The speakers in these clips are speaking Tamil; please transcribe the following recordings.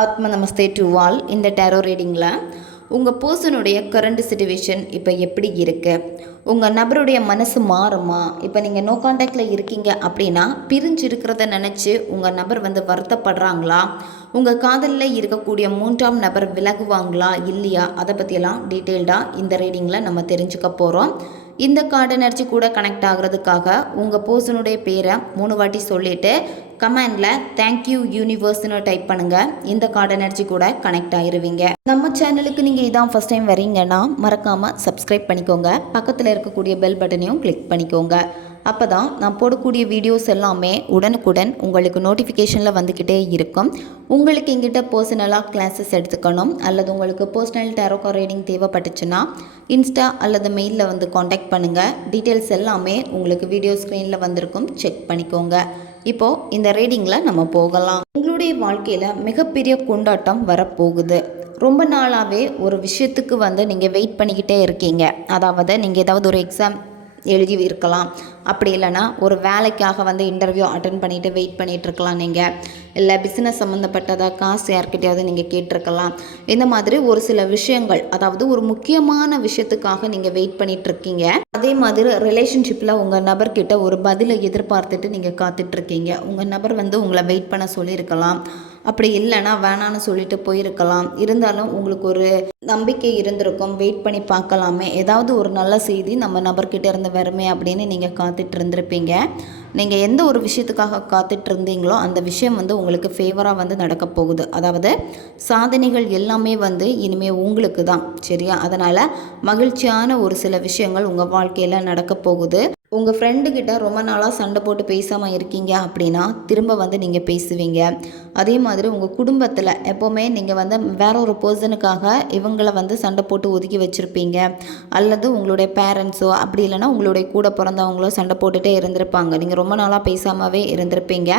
ஆத்ம நமஸ்தே டு ஆல். இந்த டேரோ ரீடிங்கில் உங்கள் பர்சனுடைய கரண்ட் சிச்சுவேஷன் இப்போ எப்படி இருக்குது, உங்கள் நபருடைய மனசு மாறுமா, இப்போ நீங்கள் நோ கான்டாக்டில் இருக்கீங்க அப்படின்னா பிரிஞ்சு இருக்கிறத நினச்சி உங்கள் நபர் வருத்தப்படுறாங்களா, உங்கள் காதலில் இருக்கக்கூடிய மூன்றாம் நபர் விலகுவாங்களா இல்லையா, அதை பற்றியெல்லாம் டீட்டெயில்டாக இந்த ரீடிங்கில் நம்ம தெரிஞ்சுக்க போகிறோம். இந்த கார்டு எனர்ஜி கூட கனெக்ட் ஆகிறதுக்காக உங்கள் பர்சனுடைய பேரை 3 வாட்டி சொல்லிவிட்டு கமெண்டில் தேங்க்யூ யூனிவர்ஸ்னு டைப் பண்ணுங்கள். இந்த கார்டு எனர்ஜி கூட கனெக்ட் ஆகிருவீங்க. நம்ம சேனலுக்கு நீங்கள் இதான் ஃபஸ்ட் டைம் வரீங்கன்னா மறக்காமல் சப்ஸ்கிரைப் பண்ணிக்கோங்க. பக்கத்தில் இருக்கக்கூடிய பெல் பட்டனையும் கிளிக் பண்ணிக்கோங்க. அப்போ தான் நான் போடக்கூடிய வீடியோஸ் எல்லாமே உடனுக்குடன் உங்களுக்கு நோட்டிஃபிகேஷனில் வந்துக்கிட்டே இருக்கும். உங்களுக்கு எங்கிட்ட பர்சனலாக கிளாஸஸ் எடுத்துக்கணும் அல்லது உங்களுக்கு பர்சனல் டேரோ கார்ட் ரீடிங் தேவைப்பட்டுச்சுன்னா இன்ஸ்டா அல்லது மெயிலில் காண்டாக்ட் பண்ணுங்கள். டீட்டெயில்ஸ் எல்லாமே உங்களுக்கு வீடியோ ஸ்க்ரீனில் வந்திருக்கும், செக் பண்ணிக்கோங்க. இப்போது இந்த ரீடிங்கில் நம்ம போகலாம். உங்களுடைய வாழ்க்கையில் மிகப்பெரிய கொண்டாட்டம் வரப்போகுது. ரொம்ப நாளாகவே ஒரு விஷயத்துக்கு நீங்கள் வெயிட் பண்ணிக்கிட்டே இருக்கீங்க. அதாவது நீங்கள் ஏதாவது ஒரு எக்ஸாம் எழுதி இருக்கலாம், அப்படி இல்லைனா ஒரு வேலைக்காக இன்டர்வியூ அட்டன் பண்ணிவிட்டு வெயிட் பண்ணிகிட்ருக்கலாம். நீங்கள் இல்லை பிஸ்னஸ் சம்மந்தப்பட்டதாக காசு யார்கிட்டையாவது நீங்கள் கேட்டிருக்கலாம். இந்த மாதிரி ஒரு சில விஷயங்கள், அதாவது ஒரு முக்கியமான விஷயத்துக்காக நீங்கள் வெயிட் பண்ணிகிட்ருக்கீங்க. அதே மாதிரி ரிலேஷன்ஷிப்பில் உங்கள் நபர்கிட்ட ஒரு பதிலை எதிர்பார்த்துட்டு நீங்கள் காத்துட்ருக்கீங்க. உங்கள் நபர் உங்களை வெயிட் பண்ண சொல்லியிருக்கலாம், அப்படி இல்லைன்னா வேணான்னு சொல்லிட்டு போயிருக்கலாம். இருந்தாலும் உங்களுக்கு ஒரு நம்பிக்கை இருந்திருக்கும், வெயிட் பண்ணி பார்க்கலாமே, ஏதாவது ஒரு நல்ல செய்தி நம்ம நபர்கிட்ட இருந்து வருமே அப்படின்னு நீங்கள் காத்துட்டு இருந்திருப்பீங்க. நீங்கள் எந்த ஒரு விஷயத்துக்காக காத்துட்டு இருந்தீங்களோ அந்த விஷயம் உங்களுக்கு ஃபேவராக நடக்க போகுது. அதாவது சாதனைகள் எல்லாமே இனிமேல் உங்களுக்கு தான், சரியா? அதனால் மகிழ்ச்சியான ஒரு சில விஷயங்கள் உங்கள் வாழ்க்கையில் நடக்க போகுது. உங்கள் ஃப்ரெண்டுக்கிட்ட ரொம்ப நாளாக சண்டை போட்டு பேசாமல் இருக்கீங்க அப்படின்னா திரும்ப நீங்கள் பேசுவீங்க. அதே மாதிரி உங்கள் குடும்பத்தில் எப்போவுமே நீங்கள் வேற ஒரு பர்சனுக்காக இவங்களை சண்டை போட்டு ஒதுக்கி வச்சுருப்பீங்க. அல்லது உங்களுடைய பேரண்ட்ஸோ அப்படி இல்லைனா உங்களுடைய கூட பிறந்தவங்களோ சண்டை போட்டுகிட்டே இருந்திருப்பாங்க. நீங்கள் ரொம்ப நாளாக பேசாமவே இருந்திருப்பீங்க.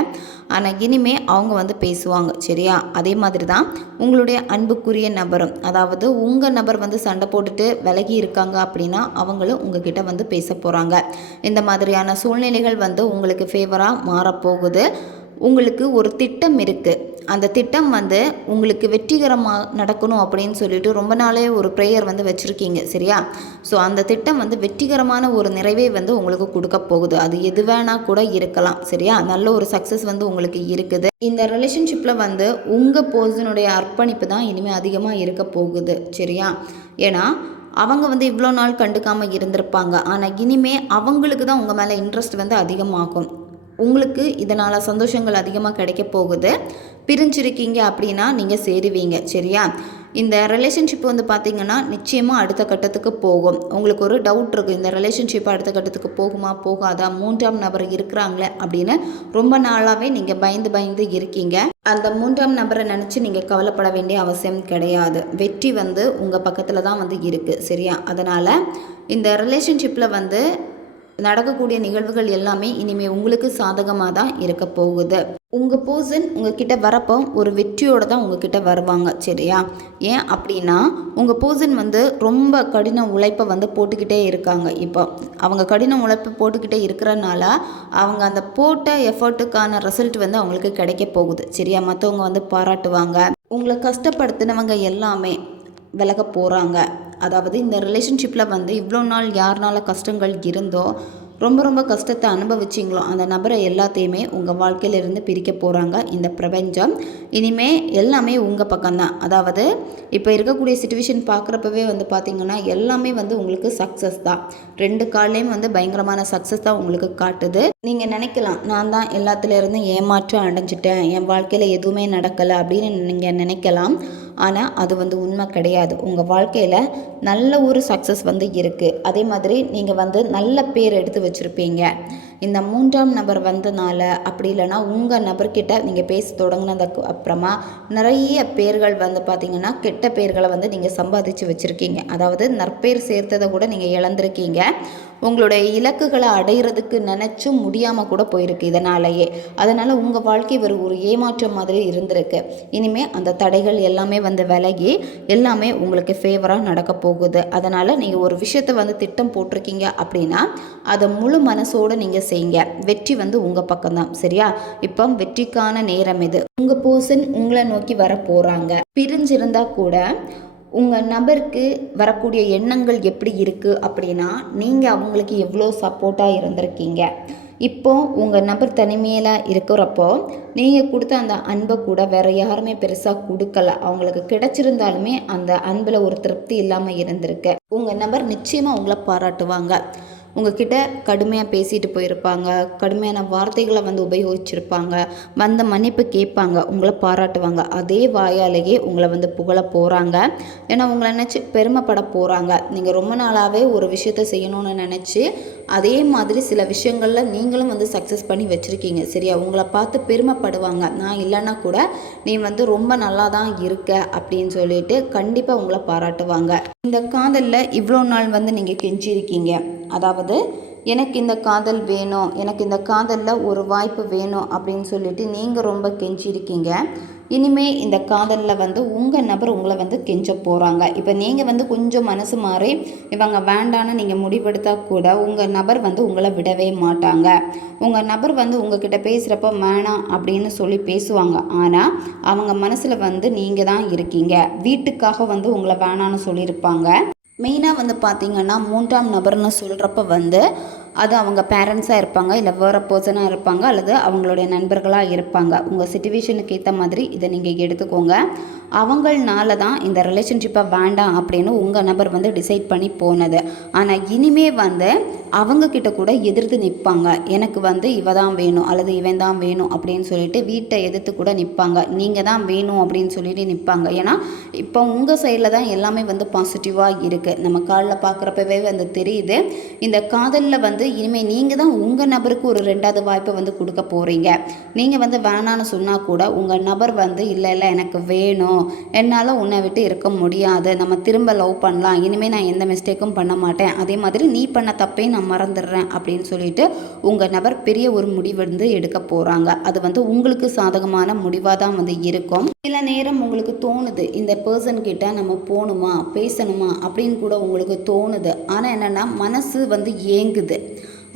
ஆனால் இனிமே அவங்க பேசுவாங்க, சரியா? அதே மாதிரி தான் உங்களுடைய அன்புக்குரிய நபரும், அதாவது உங்கள் நபர் சண்டை போட்டுட்டு விலகி இருக்காங்க அப்படின்னா அவங்களும் உங்ககிட்ட பேச போகிறாங்க. இந்த மாதிரியான சூழ்நிலைகள் உங்களுக்கு ஃபேவராக மாறப்போகுது. உங்களுக்கு ஒரு திட்டம் இருக்குது. அந்த திட்டம் உங்களுக்கு வெற்றிகரமாக நடக்கணும் அப்படின்னு சொல்லிட்டு ரொம்ப நாளே ஒரு ப்ரேயர் வச்சுருக்கீங்க, சரியா? ஸோ அந்த திட்டம் வெற்றிகரமான ஒரு நிறைவே உங்களுக்கு கொடுக்க போகுது. அது எது வேணால் கூட இருக்கலாம், சரியா? நல்ல ஒரு சக்ஸஸ் உங்களுக்கு இருக்குது. இந்த ரிலேஷன்ஷிப்பில் உங்கள் பர்சனுடைய அர்ப்பணிப்பு தான் இனிமேல் அதிகமாக இருக்க போகுது, சரியா? ஏன்னா அவங்க இவ்வளோ நாள் கண்டுக்காமல் இருந்திருப்பாங்க. ஆனால் இனிமே அவங்களுக்கு தான் உங்கள் மேலே இன்ட்ரெஸ்ட் அதிகமாகும். உங்களுக்கு இதனால் சந்தோஷங்கள் அதிகமாக கிடைக்க போகுது. பிரிஞ்சிருக்கீங்க அப்படின்னா நீங்கள் சேருவீங்க, சரியா? இந்த ரிலேஷன்ஷிப் பார்த்திங்கன்னா நிச்சயமாக அடுத்த கட்டத்துக்கு போகும். உங்களுக்கு ஒரு டவுட் இருக்குது, இந்த ரிலேஷன்ஷிப் அடுத்த கட்டத்துக்கு போகுமா போகாதா, மூன்றாம் நபர் இருக்கிறாங்களே அப்படின்னு ரொம்ப நாளாகவே நீங்கள் பயந்து இருக்கீங்க. அந்த மூன்றாம் நபரை நினச்சி நீங்கள் கவலைப்பட வேண்டிய அவசியம் கிடையாது. வெற்றி உங்கள் பக்கத்தில் தான் இருக்குது, சரியா? அதனால் இந்த ரிலேஷன்ஷிப்பில் நடக்கக்கூடிய நிகழ்வுகள் எல்லாமே இனிமேல் உங்களுக்கு சாதகமாக தான் இருக்க போகுது. உங்கள் பர்சன் உங்ககிட்ட வரப்போ ஒரு வெற்றியோடு தான் உங்ககிட்ட வருவாங்க, சரியா? ஏன் அப்படின்னா உங்கள் பர்சன் ரொம்ப கடின உழைப்பை போட்டுக்கிட்டே இருக்காங்க. இப்போ அவங்க கடின உழைப்பை போட்டுக்கிட்டே இருக்கிறனால அவங்க அந்த போட்ட எஃபர்ட்டுக்கான ரிசல்ட் அவங்களுக்கு கிடைக்க போகுது, சரியா? மற்றவங்க பாராட்டுவாங்க. உங்களை கஷ்டப்படுத்தினவங்க எல்லாமே விலக போகிறாங்க. அதாவது இந்த ரிலேஷன்ஷிப்பில் இவ்வளோ நாள் யாருனால கஷ்டங்கள் இருந்தோ, ரொம்ப கஷ்டத்தை அனுபவிச்சிங்களோ அந்த நபரை எல்லாத்தையுமே உங்கள் வாழ்க்கையிலிருந்து பிரிக்க போகிறாங்க இந்த பிரபஞ்சம். இனிமே எல்லாமே உங்கள் பக்கம்தான். அதாவது இப்போ இருக்கக்கூடிய சிச்சுவேஷன் பார்க்குறப்பவே பார்த்திங்கன்னா எல்லாமே உங்களுக்கு சக்ஸஸ் தான். 2 கால்லையும் பயங்கரமான சக்ஸஸ் தான் உங்களுக்கு காட்டுது. நீங்கள் நினைக்கலாம், நான் தான் எல்லாத்துலேருந்து ஏமாற்றம் அடைஞ்சிட்டேன், என் வாழ்க்கையில் எதுவுமே நடக்கலை அப்படின்னு நீங்கள் நினைக்கலாம். ஆனால் அது உண்மை கிடையாது. உங்கள் வாழ்க்கையில் நல்ல ஒரு சக்ஸஸ் இருக்குது. அதே மாதிரி நீங்கள் நல்ல பேர் எடுத்து வச்சுருப்பீங்க. இந்த மூன்றாம் நபர் வந்தனால அப்படி இல்லைனா உங்கள் நபர்கிட்ட நீங்கள் பேச தொடங்கினதுக்கு அப்புறமா நிறைய பேர்கள் பார்த்திங்கன்னா கெட்ட பேர்களை நீங்கள் சம்பாதிச்சு வச்சுருக்கீங்க. அதாவது நற்பேர் சேர்த்ததை கூட நீங்கள் இழந்திருக்கீங்க. உங்களுடைய இலக்குகளை அடையிறதுக்கு நினச்சும் முடியாமல் கூட போயிருக்கு இதனாலேயே. அதனால் உங்கள் வாழ்க்கை ஒரு ஏமாற்றம் மாதிரி இருந்திருக்கு. இனிமேல் அந்த தடைகள் எல்லாமே வந்து விலகி எல்லாமே உங்களுக்கு ஃபேவராக நடக்க போகுது. அதனால் நீங்கள் ஒரு விஷயத்தை வந்து திட்டம் போட்டிருக்கீங்க அப்படின்னா அதை முழு மனசோடு நீங்கள் செய்யுங்க. வெற்றி வந்து உங்கள் பக்கம்தான். சரியா? இப்போ வெற்றிக்கான நேரம் இது. உங்கள் பர்சன் உங்களை நோக்கி வர போகிறாங்க. பிரிஞ்சிருந்தா கூட உங்கள் நபருக்கு வரக்கூடிய எண்ணங்கள் எப்படி இருக்குது அப்படின்னா, நீங்கள் அவங்களுக்கு எவ்வளோ சப்போர்ட்டாக இருந்திருக்கீங்க. இப்போது உங்கள் நபர் தனிமையில் இருக்கிறப்போ நீங்கள் கொடுத்த அந்த அன்பை கூட வேறு யாருமே பெருசாக கொடுக்கல. அவங்களுக்கு கிடைச்சிருந்தாலுமே அந்த அன்பில் ஒரு திருப்தி இல்லாமல் இருந்திருக்கு. உங்கள் நபர் நிச்சயமாக உங்களை பாராட்டுவாங்க. உங்ககிட்ட கடுமையாக பேசிட்டு போயிருப்பாங்க, கடுமையான வார்த்தைகளை வந்து உபயோகிச்சிருப்பாங்க, வந்த மன்னிப்பு கேட்பாங்க, உங்களை பாராட்டுவாங்க. அதே வாயாலேயே உங்களை வந்து புகழ போகிறாங்க. ஏன்னா உங்களை நினச்சி பெருமைப்பட போகிறாங்க. நீங்கள் ரொம்ப நாளாகவே ஒரு விஷயத்த செய்யணும்னு நினச்சி அதே மாதிரி சில விஷயங்களில் நீங்களும் வந்து சக்ஸஸ் பண்ணி வச்சுருக்கீங்க. சரியா? உங்களை பார்த்து பெருமைப்படுவாங்க. நான் இல்லைன்னா கூட நீ வந்து ரொம்ப நல்லா தான் இருக்க அப்படின்னு சொல்லிட்டு கண்டிப்பாக உங்களை பாராட்டுவாங்க. இந்த காதலில் இவ்வளோ நாள் வந்து நீங்கள் கெஞ்சிருக்கீங்க. அதாவது எனக்கு இந்த காதல் வேணும், எனக்கு இந்த காதலில் ஒரு வாய்ப்பு வேணும் அப்படின்னு சொல்லிட்டு நீங்கள் ரொம்ப கெஞ்சிருக்கீங்க. இனிமே இந்த காதலில் வந்து உங்கள் நபர் உங்களை வந்து கெஞ்ச போகிறாங்க. இப்போ நீங்கள் வந்து கொஞ்சம் மனசு மாறி இவங்க வேண்டான்னு நீங்கள் முடிவெடுத்தால் கூட உங்கள் நபர் வந்து உங்களை விடவே மாட்டாங்க. உங்கள் நபர் வந்து உங்ககிட்ட பேசுகிறப்ப வேணாம் அப்படின்னு சொல்லி பேசுவாங்க. ஆனால் அவங்க மனசில் வந்து நீங்கள் தான் இருக்கீங்க. வீட்டுக்காக வந்து உங்களை வேணான்னு சொல்லியிருப்பாங்க. மெயினாக வந்து பார்த்திங்கன்னா 3ஆம் நபர்னு சொல்கிறப்ப வந்து அது அவங்க பேரண்ட்ஸாக இருப்பாங்க, இல்லை வேறு பர்சனாக இருப்பாங்க, அல்லது அவங்களுடைய நண்பர்களாக இருப்பாங்க. உங்கள் சிச்சுவேஷனுக்கு ஏற்ற மாதிரி இதை நீங்கள் எடுத்துக்கோங்க. அவங்களால தான் இந்த ரிலேஷன்ஷிப்பை வேண்டாம் அப்படின்னு உங்கள் நபர் வந்து டிசைட் பண்ணி போனது. ஆனால் இனிமே வந்து அவங்கக்கிட்ட கூட எதிர்த்து நிற்பாங்க. எனக்கு வந்து இவ தான் வேணும் அல்லது இவன் தான் வேணும் அப்படின்னு சொல்லிட்டு வீட்டை எதிர்த்து கூட நிற்பாங்க. நீங்கள் தான் வேணும் அப்படின்னு சொல்லிட்டு நிற்பாங்க. ஏன்னா இப்போ உங்கள் சைடில் தான் எல்லாமே வந்து பாசிட்டிவாக இருக்குது. நம்ம காலில் பார்க்குறப்பவே வந்து தெரியுது. இந்த காதலில் வந்து இனிமேல் நீங்கள் தான் உங்கள் நபருக்கு ஒரு 2வது வாய்ப்பை வந்து கொடுக்க போகிறீங்க. நீங்கள் வந்து வேணான்னு சொன்னால் கூட உங்கள் நபர் வந்து இல்லை எனக்கு வேணும், என்னால் உன்னை விட்டு இருக்க முடியாது, நம்ம திரும்ப லவ் பண்ணலாம், இனிமேல் நான் எந்த மிஸ்டேக்கும் பண்ண மாட்டேன், அதே மாதிரி நீ பண்ண தப்பே நான் மறந்துடுறேன் அப்படின்னு சொல்லிட்டு உங்கள் நபர் பெரிய ஒரு முடிவு வந்து எடுக்க போகிறாங்க. அது வந்து உங்களுக்கு சாதகமான முடிவாக தான் வந்து இருக்கும். சில நேரம் உங்களுக்கு தோணுது இந்த பர்சன் கிட்ட நம்ம போகணுமா பேசணுமா அப்படின்னு கூட உங்களுக்கு தோணுது. ஆனால் என்னென்னா மனசு வந்து ஏங்குது.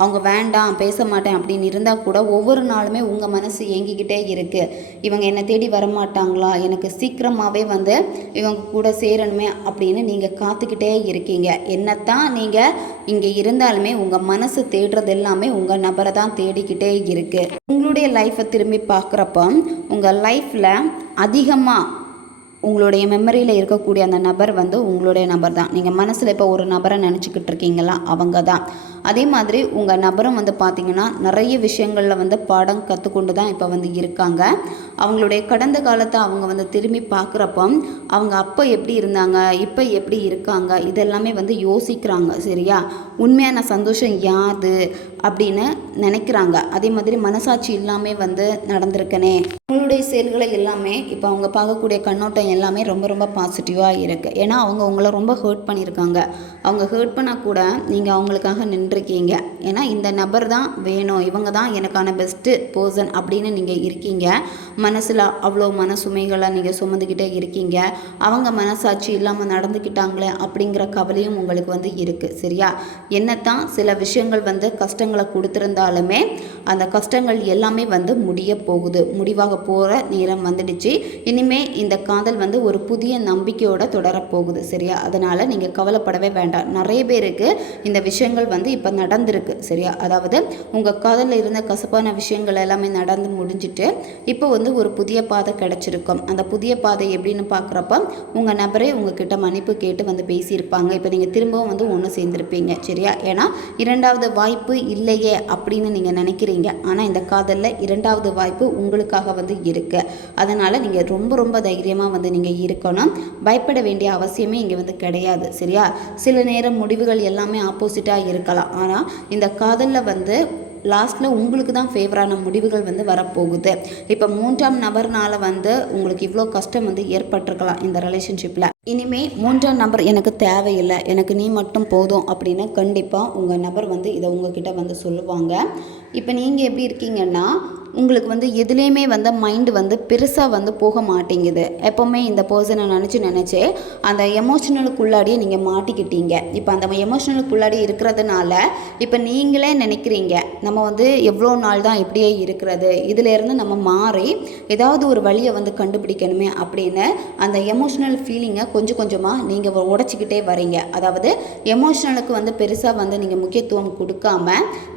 அவங்க வேண்டாம் பேச மாட்டேன் அப்படின்னு இருந்தால் கூட ஒவ்வொரு நாளுமே உங்கள் மனசு ஏங்கிக்கிட்டே இருக்குது. இவங்க என்னை தேடி வரமாட்டாங்களா, எனக்கு சீக்கிரமாகவே வந்து இவங்க கூட சேரணுமே அப்படின்னு நீங்கள் காத்துக்கிட்டே இருக்கீங்க. என்னத்தான் நீங்கள் இங்கே இருந்தாலுமே உங்கள் மனசு தேடுறது எல்லாமே உங்கள் நபரை தான் தேடிக்கிட்டே இருக்குது. உங்களுடைய லைஃப்பை திரும்பி பார்க்குறப்ப உங்கள் லைஃப்பில் அதிகமாக உங்களுடைய மெமரியில் இருக்கக்கூடிய அந்த நபர் வந்து உங்களுடைய நபர் தான். நீங்கள் மனசில் இப்போ ஒரு நபரை நினச்சிக்கிட்டு இருக்கீங்களா, அவங்க தான். அதே மாதிரி உங்கள் நபரும் வந்து பார்த்திங்கன்னா நிறைய விஷயங்களில் வந்து பாடம் கற்றுக்கொண்டு தான் இப்போ வந்து இருக்காங்க. அவங்களுடைய கடந்த காலத்தை அவங்க வந்து திரும்பி பார்க்குறப்போ அவங்க அப்போ எப்படி இருந்தாங்க, இப்போ எப்படி இருக்காங்க, இதெல்லாமே வந்து யோசிக்கிறாங்க. சரியா? உண்மையான சந்தோஷம் யாது அப்படின்னு நினைக்கிறாங்க. அதே மாதிரி மனசாட்சி இல்லாமல் வந்து நடந்திருக்கனே. உங்களுடைய செயல்களை எல்லாமே இப்போ அவங்க பார்க்கக்கூடிய கண்ணோட்டம் எல்லாமே ரொம்ப ரொம்ப பாசிட்டிவாக இருக்குது. ஏன்னா அவங்க உங்களை ரொம்ப ஹர்ட் பண்ணியிருக்காங்க. அவங்க ஹர்ட் பண்ணால் கூட நீங்கள் அவங்களுக்காக நின்றுருக்கீங்க. ஏன்னா இந்த நபர் தான் வேணும், இவங்க தான் எனக்கான பெஸ்ட்டு பர்சன் அப்படின்னு நீங்கள் இருக்கீங்க. மனசில் அவ்வளோ மனசுமைகளை நீங்கள் சுமந்துக்கிட்டே இருக்கீங்க. அவங்க மனசாட்சி இல்லாமல் நடந்துக்கிட்டாங்களே அப்படிங்கிற கவலையும் உங்களுக்கு வந்து இருக்குது. சரியா? என்னத்தான் சில விஷயங்கள் வந்து கஷ்டங்களை கொடுத்துருந்தாலுமே அந்த கஷ்டங்கள் எல்லாமே வந்து முடிய போகுது, முடிவாக போகிற நேரம் வந்துடுச்சு. இனிமே இந்த காதல் வந்து ஒரு புதிய நம்பிக்கையோட தொடரப்போகுது. சரியா? அதனால் நீங்கள் கவலைப்படவே வேண்டாம். நிறைய பேருக்கு இந்த விஷயங்கள் வந்து இப்போ நடந்திருக்கு. சரியா? அதாவது உங்கள் காதலில் இருந்த கசப்பான விஷயங்கள் எல்லாமே நடந்து முடிஞ்சிட்டு இப்போ வந்து ஒரு புதிய பாதை கிடச்சிருக்கும். அந்த புதிய பாதை எப்படின்னு பார்க்குறப்ப உங்கள் நபரே உங்ககிட்ட மன்னிப்பு கேட்டு வந்து பேசியிருப்பாங்க. இப்போ நீங்கள் திரும்பவும் வந்து ஒன்று சேர்ந்துருப்பீங்க. சரியா? ஏன்னா 2வது வாய்ப்பு இல்லையே அப்படின்னு நீங்கள் நினைக்கிறீங்க. ஆனால் இந்த காதலில் 2வது வாய்ப்பு உங்களுக்காக வந்து இருக்குது. அதனால் நீங்கள் ரொம்ப ரொம்ப தைரியமாக வந்து நீங்கள் இருக்கணும். பயப்பட வேண்டிய அவசியமே இங்கே வந்து கிடையாது. சரியா? சில நேரம் முடிவுகள் எல்லாமே ஆப்போசிட்டாக இருக்கலாம். ஆனால் இந்த காதலில் வந்து லாஸ்ட்டில் உங்களுக்கு தான் ஃபேவரான முடிவுகள் வந்து வரப்போகுது. இப்போ 3ஆம் நபர்னால் வந்து உங்களுக்கு இவ்வளோ கஷ்டம் வந்து ஏற்பட்டிருக்கலாம் இந்த ரிலேஷன்ஷிப்பில். இனிமே 3ஆம் நபர் எனக்கு தேவையில்லை, எனக்கு நீ மட்டும் போதும் அப்படின்னு கண்டிப்பாக உங்கள் நபர் வந்து இதை உங்ககிட்ட வந்து சொல்லுவாங்க. இப்போ நீங்கள் எப்படி இருக்கீங்கன்னா, உங்களுக்கு வந்து எதுலேயுமே வந்து மைண்டு வந்து பெருசாக வந்து போக மாட்டேங்குது. எப்போவுமே இந்த பர்சனை நினச்சி அந்த எமோஷனலுக்குள்ளாடியே நீங்கள் மாட்டிக்கிட்டீங்க. இப்போ அந்த எமோஷனலுக்குள்ளாடி இருக்கிறதுனால இப்போ நீங்களே நினைக்கிறீங்க, நம்ம வந்து எவ்வளோ நாள் தான் இப்படியே இருக்கிறது, இதிலேருந்து நம்ம மாறி ஏதாவது ஒரு வழியை வந்து கண்டுபிடிக்கணுமே அப்படின்னு அந்த எமோஷ்னல் ஃபீலிங்கை கொஞ்சம் கொஞ்சமாக நீங்கள் உடச்சிக்கிட்டே வரீங்க. அதாவது எமோஷ்னலுக்கு வந்து பெருசாக வந்து நீங்கள் முக்கியத்துவம் கொடுக்காம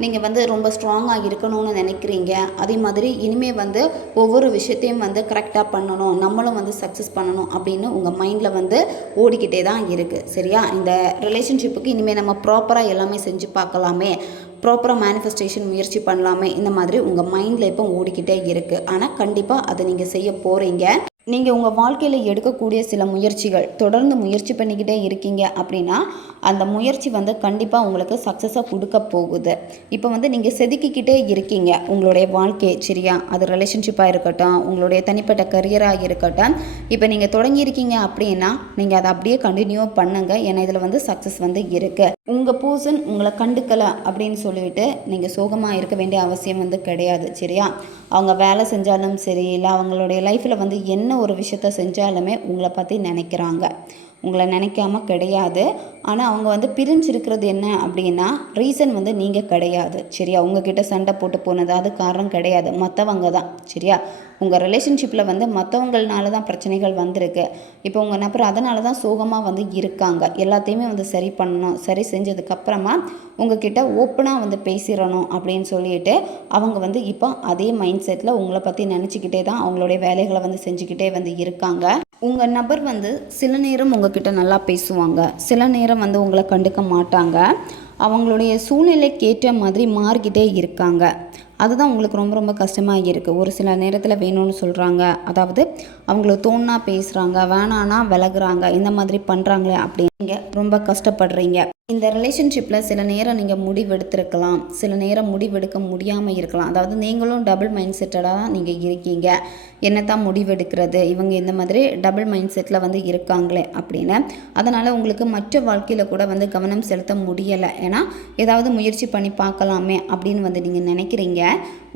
நீங்கள் வந்து ரொம்ப ஸ்ட்ராங்காக இருக்கணும்னு நினைக்கிறீங்க. அதே மாதிரி இனிமேல் வந்து ஒவ்வொரு விஷயத்தையும் வந்து கரெக்டாக பண்ணணும், நம்மளும் வந்து சக்ஸஸ் பண்ணணும் அப்படின்னு உங்கள் மைண்டில் வந்து ஓடிக்கிட்டே தான் இருக்குது. சரியா? இந்த ரிலேஷன்ஷிப்புக்கு இனிமேல் நம்ம ப்ராப்பராக எல்லாமே செஞ்சு பார்க்கலாமே, ப்ராப்பராக மேனிஃபெஸ்டேஷன் முயற்சி பண்ணலாமே, இந்த மாதிரி உங்கள் மைண்டில் இப்போ ஓடிக்கிட்டே இருக்குது. ஆனால் கண்டிப்பாக அதை நீங்கள் செய்ய போகிறீங்க. நீங்கள் உங்கள் வாழ்க்கையில் எடுக்கக்கூடிய சில முயற்சிகள் தொடர்ந்து முயற்சி பண்ணிக்கிட்டே இருக்கீங்க அப்படின்னா அந்த முயற்சி வந்து கண்டிப்பாக உங்களுக்கு சக்ஸஸாக கொடுக்க போகுது. இப்போ வந்து நீங்கள் செதுக்கிக்கிட்டே இருக்கீங்க உங்களுடைய வாழ்க்கையை. சரியா? அது ரிலேஷன்ஷிப்பாக இருக்கட்டும், உங்களுடைய தனிப்பட்ட கரியராக இருக்கட்டும். இப்போ நீங்கள் தொடங்கியிருக்கீங்க அப்படின்னா நீங்கள் அதை அப்படியே கண்டினியூ பண்ணுங்கள். ஏன்னா இதில் வந்து சக்ஸஸ் வந்து இருக்குது. உங்கள் பர்சன் உங்களை கண்டுக்கலை அப்படின்னு சொல்லிட்டு நீங்கள் சோகமாக இருக்க வேண்டிய அவசியம் வந்து கிடையாது. சரியா? அவங்க வேலை செஞ்சாலும் சரி, இல்லை அவங்களுடைய லைஃப்பில் வந்து என்ன ஒரு விஷயத்த செஞ்சாலுமே உங்களை பற்றி நினைக்கிறாங்க, உங்களை நினைக்காம கிடையாது. ஆனால் அவங்க வந்து பிரிஞ்சிருக்கிறது என்ன அப்படின்னா ரீசன் வந்து நீங்கள் கிடையாது. சரியா? உங்ககிட்ட சண்டை போட்டு போனது அது காரணம் கிடையாது, மற்றவங்க தான். சரியா? உங்கள் ரிலேஷன்ஷிப்பில் வந்து மற்றவங்களால தான் பிரச்சனைகள் வந்திருக்கு. இப்போ உங்கள் நபர் அதனால தான் சோகமாக வந்து இருக்காங்க. எல்லாத்தையுமே வந்து சரி பண்ணணும், சரி செஞ்சதுக்கப்புறமா உங்ககிட்ட ஓப்பனாக வந்து பேசிடணும் அப்படின்னு சொல்லிட்டு அவங்க வந்து இப்போ அதே மைண்ட் செட்டில் உங்களை பற்றி நினச்சிக்கிட்டே தான் அவங்களுடைய வேலைகளை வந்து செஞ்சுக்கிட்டே வந்து இருக்காங்க. உங்கள் நபர் வந்து சில நேரம் உங்ககிட்ட நல்லா பேசுவாங்க, சில நேரம் வந்து உங்களை கண்டுக்க மாட்டாங்க. அவங்களுடைய சூழ்நிலைக்கு ஏற்ற மாதிரி மாறிக்கிட்டே இருக்காங்க. அதுதான் உங்களுக்கு ரொம்ப ரொம்ப கஷ்டமாக இருக்குது. ஒரு சில நேரத்தில் வேணும்னு சொல்கிறாங்க, அதாவது அவங்களுக்கு தோணுனா பேசுகிறாங்க, வேணான்னா விலகுறாங்க, இந்த மாதிரி பண்ணுறாங்களே அப்படின்னு நீங்கள் ரொம்ப கஷ்டப்படுறீங்க. இந்த ரிலேஷன்ஷிப்பில் சில நேரம் நீங்கள் முடிவெடுத்திருக்கலாம், சில நேரம் முடிவெடுக்க முடியாமல் இருக்கலாம். அதாவது நீங்களும் டபுள் மைண்ட் செட்டடாக தான் நீங்கள் இருக்கீங்க. என்னத்தான் முடிவெடுக்கிறது, இவங்க இந்த மாதிரி டபுள் மைண்ட் செட்டில் வந்து இருக்காங்களே அப்படின்னு. அதனால் உங்களுக்கு மற்ற வாழ்க்கையில் கூட வந்து கவனம் செலுத்த முடியலை. ஏன்னா ஏதாவது முயற்சி பண்ணி பார்க்கலாமே அப்படின்னு வந்து நீங்கள் நினைக்கிறீங்க.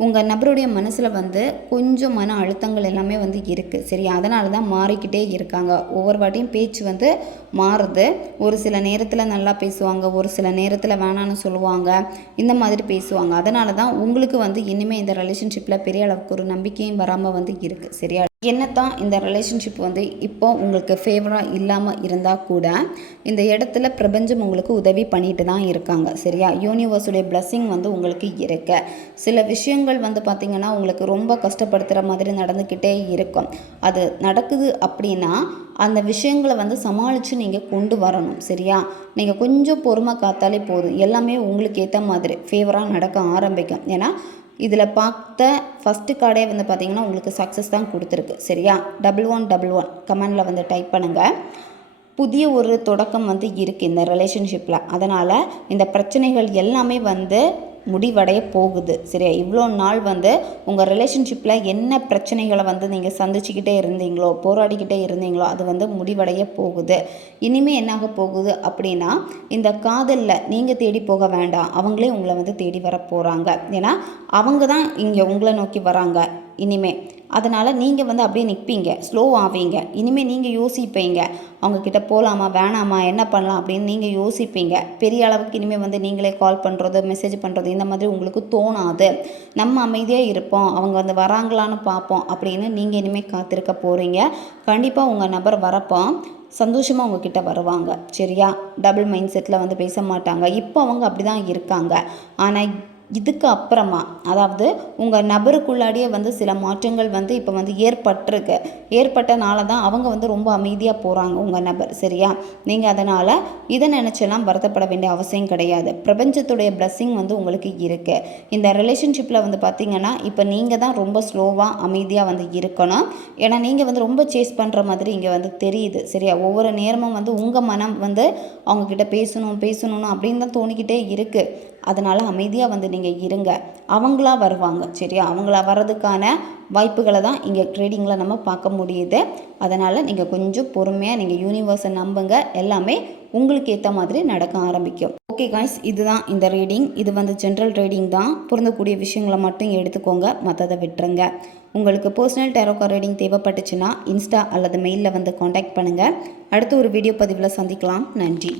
உங்கள் நபருடைய மனசில் வந்து கொஞ்சம் மன அழுத்தங்கள் எல்லாமே வந்து இருக்குது. சரி, அதனால தான் மாறிக்கிட்டே இருக்காங்க. ஒவ்வொரு வாட்டியும் பேச்சு வந்து மாறுது. ஒரு சில நேரத்தில் நல்லா பேசுவாங்க, ஒரு சில நேரத்தில் வேணான்னு சொல்லுவாங்க, இந்த மாதிரி பேசுவாங்க. அதனால தான் உங்களுக்கு வந்து இனிமேல் இந்த ரிலேஷன்ஷிப்பில் பெரிய அளவுக்கு ஒரு நம்பிக்கையும் வராமல் வந்து இருக்குது. சரியா? என்னத்தான் இந்த ரிலேஷன்ஷிப் வந்து இப்போ உங்களுக்கு ஃபேவராக இல்லாமல் இருந்தால் கூட இந்த இடத்துல பிரபஞ்சம் உங்களுக்கு உதவி பண்ணிட்டு தான் இருக்காங்க. சரியா? யூனிவர்ஸுடைய பிளஸ்ஸிங் வந்து உங்களுக்கு இருக்கு. சில விஷயங்கள் வந்து பார்த்திங்கன்னா உங்களுக்கு ரொம்ப கஷ்டப்படுத்துகிற மாதிரி நடந்துக்கிட்டே இருக்கும். அது நடக்குது அப்படின்னா அந்த விஷயங்களை வந்து சமாளித்து நீங்கள் கொண்டு வரணும். சரியா? நீங்கள் கொஞ்சம் பொறுமை காத்தாலே போதும், எல்லாமே உங்களுக்கு ஏற்ற மாதிரி ஃபேவராக நடக்க ஆரம்பிக்கும். ஏன்னா இதில் பார்த்த ஃபஸ்ட்டு கார்டே வந்து பார்த்திங்கன்னா உங்களுக்கு சக்ஸஸ் தான் கொடுத்துருக்கு. சரியா? 1111 கமெண்டில் வந்து டைப் பண்ணுங்கள். புதிய ஒரு தொடக்கம் வந்து இருக்குது இந்த ரிலேஷன்ஷிப்பில். அதனால் இந்த பிரச்சனைகள் எல்லாமே வந்து முடிவடைய போகுது. சரியா? இவ்வளோ நாள் வந்து உங்கள் ரிலேஷன்ஷிப்பில் என்ன பிரச்சனைகளை வந்து நீங்கள் சந்திச்சுக்கிட்டே இருந்தீங்களோ, போராடிக்கிட்டே இருந்தீங்களோ, அது வந்து முடிவடைய போகுது. இனிமேல் என்னாக போகுது அப்படின்னா இந்த காதலில் நீங்கள் தேடி போக வேண்டாம், அவங்களே உங்களை வந்து தேடி வர போகிறாங்க. ஏன்னா அவங்க தான் இங்கே உங்களை நோக்கி வராங்க இனிமே. அதனால் நீங்கள் வந்து அப்படியே நிற்பீங்க, ஸ்லோ ஆவீங்க. இனிமேல் நீங்கள் யோசிப்பீங்க, அவங்கக்கிட்ட போகலாமா வேணாமா, என்ன பண்ணலாம் அப்படின்னு நீங்கள் யோசிப்பீங்க. பெரிய அளவுக்கு இனிமேல் வந்து நீங்களே கால் பண்ணுறது, மெசேஜ் பண்ணுறது இந்த மாதிரி உங்களுக்கு தோணாது. நம்ம அமைதியாக இருப்போம், அவங்க வந்து வராங்களான்னு பார்ப்போம் அப்படின்னு நீங்கள் இனிமேல் காத்திருக்க போகிறீங்க. கண்டிப்பாக உங்கள் நபர் வரப்போ சந்தோஷமாக உங்ககிட்ட வருவாங்க. சரியா? டபுள் மைண்ட் செட்டில் வந்து பேச மாட்டாங்க. இப்போ அவங்க அப்படி தான் இருக்காங்க. ஆனால் இதுக்கு அப்புறமா அதாவது உங்கள் நபருக்குள்ளாடியே வந்து சில மாற்றங்கள் வந்து இப்போ வந்து ஏற்பட்டனால தான் அவங்க வந்து ரொம்ப அமைதியாக போகிறாங்க உங்கள் நபர். சரியா? நீங்கள் அதனால் இதை நினச்செல்லாம் வருத்தப்பட வேண்டிய அவசியம் கிடையாது. பிரபஞ்சத்துடைய பிளஸ்ஸிங் வந்து உங்களுக்கு இருக்குது. இந்த ரிலேஷன்ஷிப்பில் வந்து பார்த்திங்கன்னா இப்போ நீங்கள் தான் ரொம்ப ஸ்லோவாக அமைதியாக வந்து இருக்கணும். ஏன்னா நீங்கள் வந்து ரொம்ப சேஸ் பண்ணுற மாதிரி இங்கே வந்து தெரியுது. சரியா? ஒவ்வொரு நேரமும் வந்து உங்கள் மனம் வந்து அவங்கக்கிட்ட பேசணும்னு அப்படின்னு தான் தோணிக்கிட்டே இருக்குது. அதனால் அமைதியாக வந்து நீங்கள் இருங்க. அவங்களா வருவாங்க. சரியா? அவங்களா வர்றதுக்கான வாய்ப்புகளை தான் இங்கே ட்ரேடிங்கில் நம்ம பார்க்க முடியுது. அதனால் நீங்கள் கொஞ்சம் பொறுமையாக நீங்கள் யூனிவர்ஸை நம்புங்க. எல்லாமே உங்களுக்கு ஏற்ற மாதிரி நடக்க ஆரம்பிக்கும். ஓகே காய்ஸ், இதுதான் இந்த ரீடிங். இது வந்து ஜென்ரல் ரீடிங் தான். பொருந்தக்கூடிய விஷயங்களை மட்டும் எடுத்துக்கோங்க, மற்றதை விட்டுருங்க. உங்களுக்கு பர்சனல் டேரோ கார்ட் ரீடிங் தேவைப்பட்டுச்சுன்னா இன்ஸ்டா அல்லது மெயிலில் வந்து காண்டாக்ட் பண்ணுங்கள். அடுத்த ஒரு வீடியோ பதிவில் சந்திக்கலாம். நன்றி.